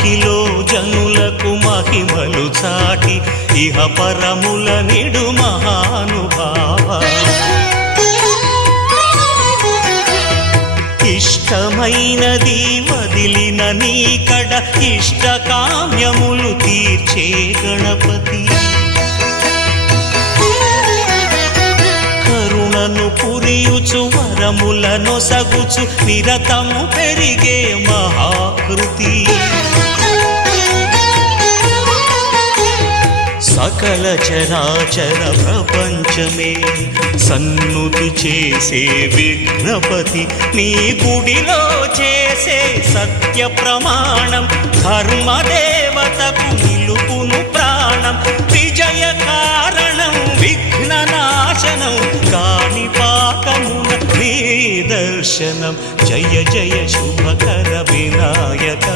మహిలో జనులకు మహిమలు చాటి ఇహ పరముల నిడు మహానుభావ ఇష్టమైనది వదిలిన నీకడ ఇష్టకామ్యములు తీర్చే గణపతి కరుణను పురియుచు వరములను సగుచు నిరతము పెరిగే మహాకృతి సకల చరాచర ప్రపంచమే సన్నుతి చేసే విఘ్నపతి నీ గుడిలో చేసే సత్య ప్రమాణం ధర్మదేవతకు నిలుపును ప్రాణం విజయ కారణం విఘ్ననాశనం కాణిపాకమున నీ దర్శనం జయ జయ శుభకర వినాయక